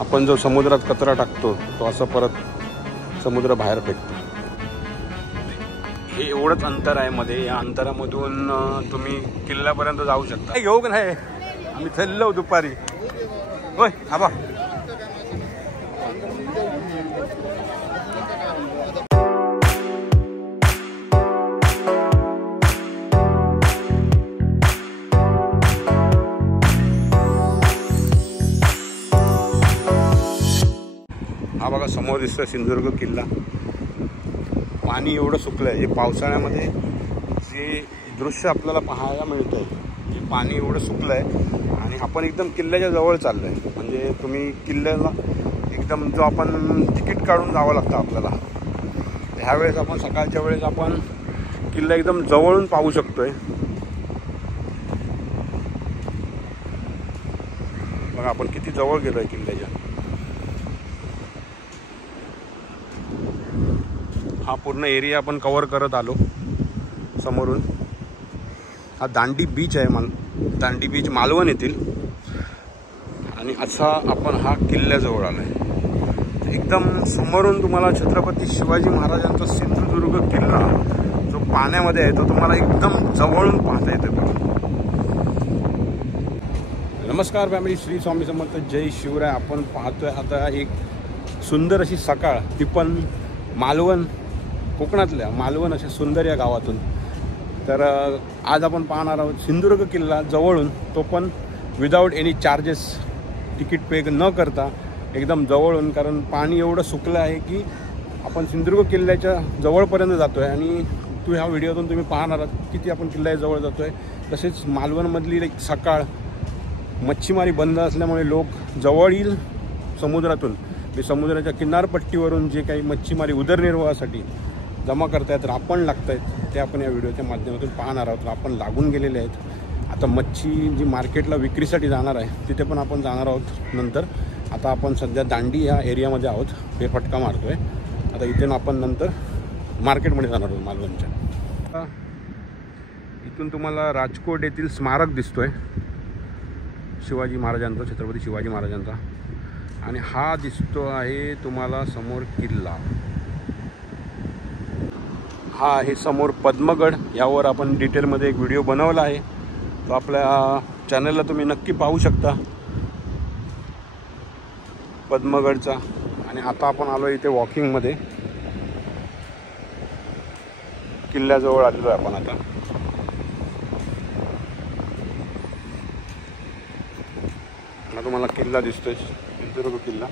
आपण जो समुद्रात कचरा टाकतो तो असं परत समुद्र बाहेर फेकतो. हे एवढंच अंतर आहे मध्ये. या अंतरामधून तुम्ही किल्ल्यापर्यंत जाऊ शकता. घेऊ का नाही, आम्ही चाललो दुपारी. होय आबा. हा बघा समोर दिसतोय सिंधुदुर्ग किल्ला. पाणी एवढं सुकलं आहे. हे पावसाळ्यामध्ये जे दृश्य आपल्याला पाहायला मिळतं आहे, हे पाणी एवढं सुकलं आहे आणि आपण एकदम किल्ल्याच्या जवळ चाललो आहे. म्हणजे तुम्ही किल्ल्याला एकदम जो आपण तिकीट काढून जावं लागतं आपल्याला. ह्यावेळेस आपण सकाळच्या वेळेस आपण किल्ला एकदम जवळून पाहू शकतोय. बघा आपण किती जवळ गेलो आहे किल्ल्याच्या. हा पूर्ण एरिया आपण कव्हर करत आलो समोरून. हा दांडी बीच आहे, दांडी बीच मालवण येथील. आणि असा आपण हा किल्ल्याजवळ आलो आहे. एकदम समोरून तुम्हाला छत्रपती शिवाजी महाराजांचा सिंधुदुर्ग किल्ला जो पाण्यामध्ये आहे तो तुम्हाला एकदम जवळून पाहता येतो. नमस्कार फॅमिली, श्री स्वामी समर्थ, जय शिवराय. आपण पाहतोय आता एक सुंदर अशी सकाळ, ती पण मालवण, कोकणातल्या मालवण अशा सुंदर या गावातून. तर आज आपण पाहणार आहोत सिंधुदुर्ग किल्ला जवळून, तो पण विदाऊट एनी चार्जेस, तिकीट पे न करता एकदम जवळून. कारण पाणी एवढं सुकलं आहे की आपण सिंधुदुर्ग किल्ल्याच्या जवळपर्यंत जातो आहे. आणि ह्या व्हिडिओतून तुम्ही पाहणार आहात किती आपण किल्ल्याच्या जवळ जातो आहे. तसेच मालवणमधली एक सकाळ, मच्छीमारी बंद असल्यामुळे लोक जवळील समुद्रातून, समुद्राच्या किनारपट्टीवरून जे काही मच्छीमारी उदरनिर्वाहासाठी जमा करतायत, रापण लागतायत, ते आपण या व्हिडिओच्या माध्यमातून पाहणार आहोत. आपण लागून गेलेले आहेत. आता मच्छी जी मार्केटला विक्रीसाठी जाणार आहे तिथे पण आपण जाणार आहोत नंतर. आता आपण सध्या दांडी या एरियामध्ये आहोत, फेरफटका मारतोय. आता इथून आपण नंतर मार्केटमध्ये जाणार आहोत मालवणच्या. इथून तुम्हाला राजकोट येथील स्मारक दिसतोय शिवाजी महाराजांचा, छत्रपती शिवाजी महाराजांचा. आणि हा दिसतो आहे तुम्हाला समोर किल्ला. हा आहे समोर पद्मगड. यावर आपण डिटेलमध्ये एक व्हिडिओ बनवला आहे, तो आपल्या चॅनलला तुम्ही नक्की पाहू शकता, पद्मगडचा. आणि आता आपण आलो इथे वॉकिंगमध्ये, किल्ल्याजवळ आलेलो आहे आपण आता. तुम्हाला किल्ला दिसतोय, सिंधुदुर्ग किल्ला.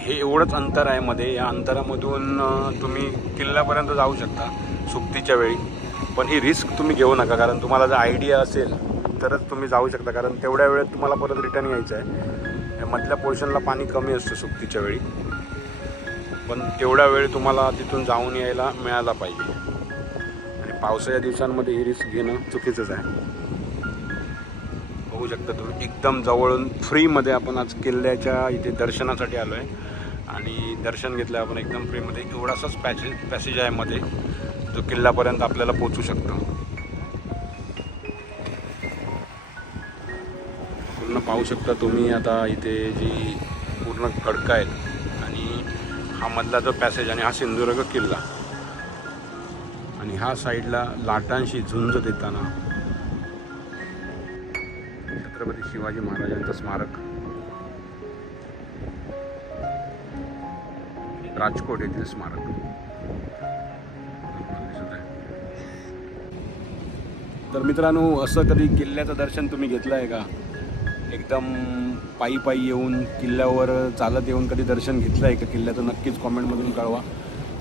हे एवढंच अंतर आहे मध्ये. या अंतरामधून तुम्ही किल्ल्यापर्यंत जाऊ शकता सुट्टीच्या वेळी. पण ही रिस्क तुम्ही घेऊ नका, कारण तुम्हाला जर आयडिया असेल तरच तुम्ही जाऊ शकता. कारण तेवढ्या वेळेत तुम्हाला परत रिटर्न यायचं आहे. मधल्या पोर्शनला पाणी कमी असतं सुट्टीच्या वेळी, पण तेवढ्या वेळ तुम्हाला तिथून जाऊन यायला मिळाला पाहिजे. आणि पावसाच्या दिवसांमध्ये ही रिस्क घेणं चुकीचंच आहे. बघू शकता तुम्ही एकदम जवळून फ्रीमध्ये आपण आज किल्ल्याच्या इथे दर्शनासाठी आलो आहे. आणि दर्शन घेतलं आपण एकदम फ्रीमध्ये. एवढासाच पॅसेज आहे मध्ये, जो किल्ल्यापर्यंत आपल्याला पोचू शकतो. पूर्ण पाहू शकता तुम्ही आता इथे जी पूर्ण खडकं आहेत. आणि हा मधला जो पॅसेज आणि हा सिंधुदुर्ग किल्ला आणि ह्या साईडला लाटांशी झुंज देताना छत्रपती शिवाजी महाराजांचं स्मारक, राजकोट येथील स्मारक दिसत आहे. तर मित्रांनो, असं कधी किल्ल्याचं दर्शन तुम्ही घेतलं आहे का? एकदम पायी पायी येऊन किल्ल्यावर चालत येऊन कधी दर्शन घेतलं आहे का किल्ल्याचं? नक्कीच कॉमेंटमधून कळवा.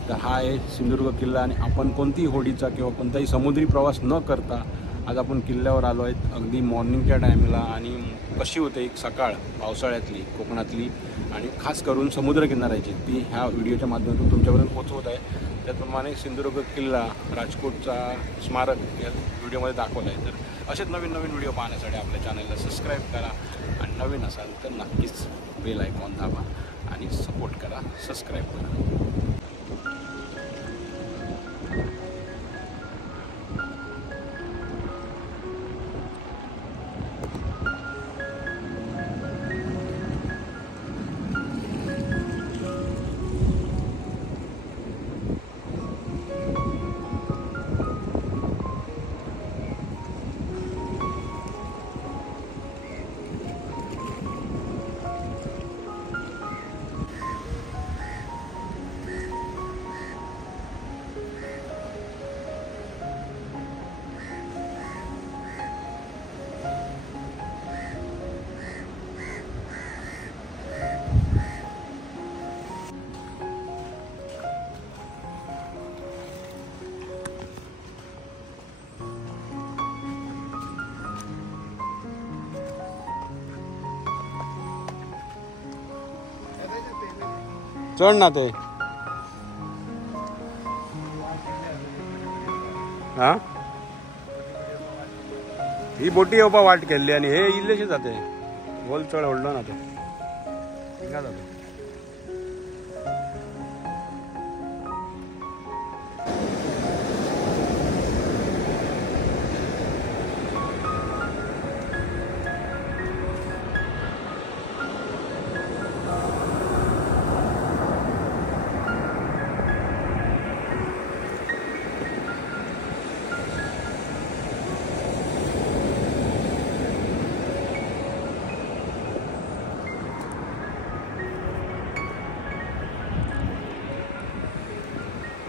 तर हा आहे सिंधुदुर्ग किल्ला आणि आपण कोणतीही होडीचा किंवा कोणताही समुद्री प्रवास न करता आज आपण किल्ल्यावर आलो आहेत अगदी मॉर्निंगच्या टायमिंगला. आणि कशी होते एक सकाळ पावसाळ्यातली कोकणातली आणि खास करून समुद्रकिनाऱ्याची, ती ह्या व्हिडिओच्या माध्यमातून तुमच्यापर्यंत पोहोचवत आहे. त्याचप्रमाणे सिंधुदुर्ग किल्ला, राजकोटचा स्मारक या व्हिडिओमध्ये दाखवलं आहे. तर असेच नवीन नवीन व्हिडिओ पाहण्यासाठी आपल्या चॅनलला सबस्क्राईब करा आणि नवीन असाल तर नक्कीच बेल आयकॉन दाबा आणि सपोर्ट करा, सबस्क्राईब करा. चढ ना ते. हा ही बोटी येवपा वाट केल्ली आणि हे इल्लेशे जाते गोल चढ ओढलो ना ते हिंगा जाते.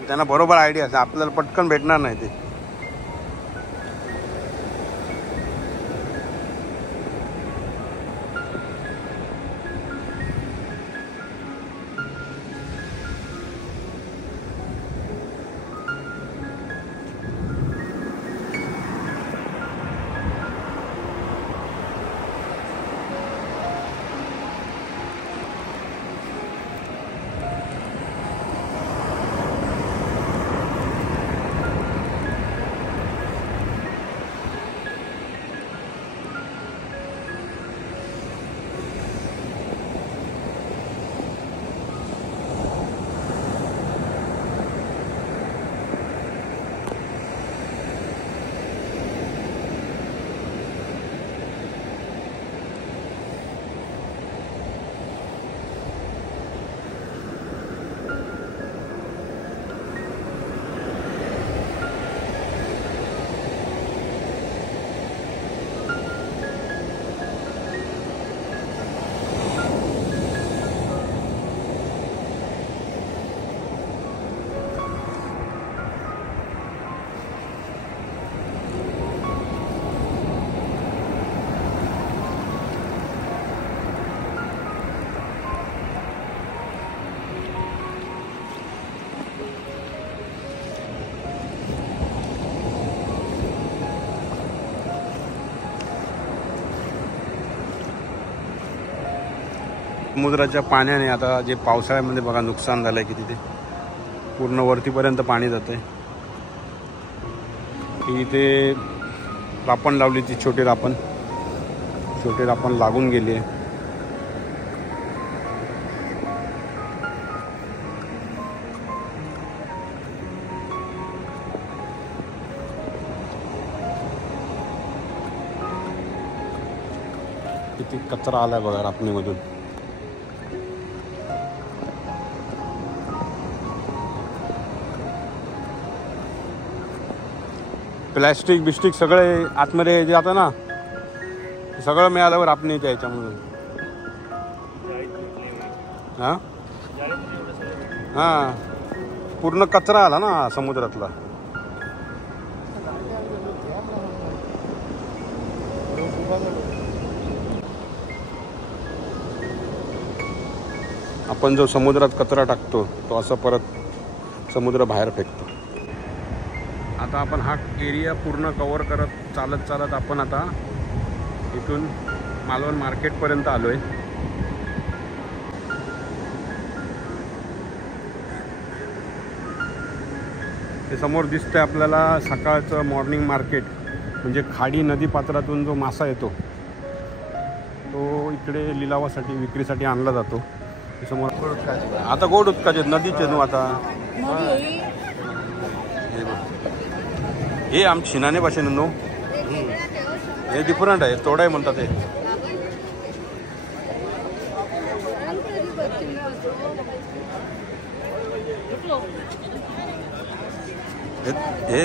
त्यांना बरोबर आयडिया असते, आपल्याला पटकन भेटणार नाही ते. समुद्राच्या पाण्याने आता जे पावसाळ्यामध्ये बघा नुकसान झालंय की तिथे पूर्ण वरतीपर्यंत पाणी जाते. इथे रापण लावली ती छोटे रापण लागून गेली आहे. किती कचरा आलाय बघा रापणीमधून. प्लॅस्टिक बिस्टिक सगळे आतमध्ये जातं ना, सगळं मिळाल्यावर आपण येते याच्यामधून. हां हां, पूर्ण कचरा आला ना समुद्रातला. आपण जो समुद्रात कचरा टाकतो तो असं परत समुद्र बाहेर फेकतो. आता आपण हा एरिया पूर्ण कव्हर करत चालत आपण आता इथून मालवण मार्केटपर्यंत आलो आहे. ते समोर दिसतंय आपल्याला सकाळचं मॉर्निंग मार्केट. म्हणजे खाडी नदी पात्रातून जो मासा येतो तो इकडे लिलावासाठी विक्रीसाठी आणला जातो. समोर आता गोड उत्काचे नदीचे नो आता हे आमच्या शिनाने भाषेनं नो हे डिफरंट आहे. तोडाय म्हणतात ते. हे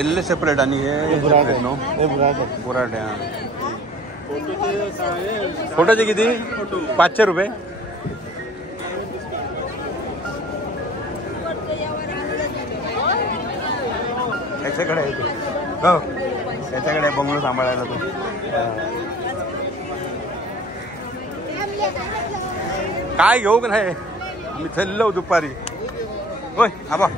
एल्ले सेपरेट आणि हे सेपरेट नो बुराट. फोटोचे किती? 500 रुपये. याच्याकडे आहे हो, याच्याकडे बंगलो सांभाळायला तो. काय घेऊ का नाही, आम्ही चाललो दुपारी. होय आबा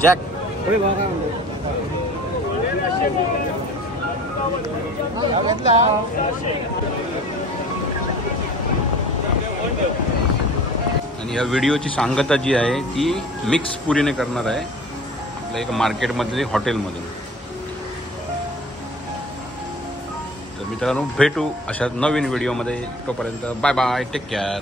जॅक. आणि या व्हिडिओची सांगता जी आहे ती मिक्स पुरीने करणार आहे आपल्या एका मार्केटमध्ये हॉटेलमधून. तर मित्रांनो भेटू अशा नवीन व्हिडिओमध्ये. तोपर्यंत बाय बाय, टेक केअर.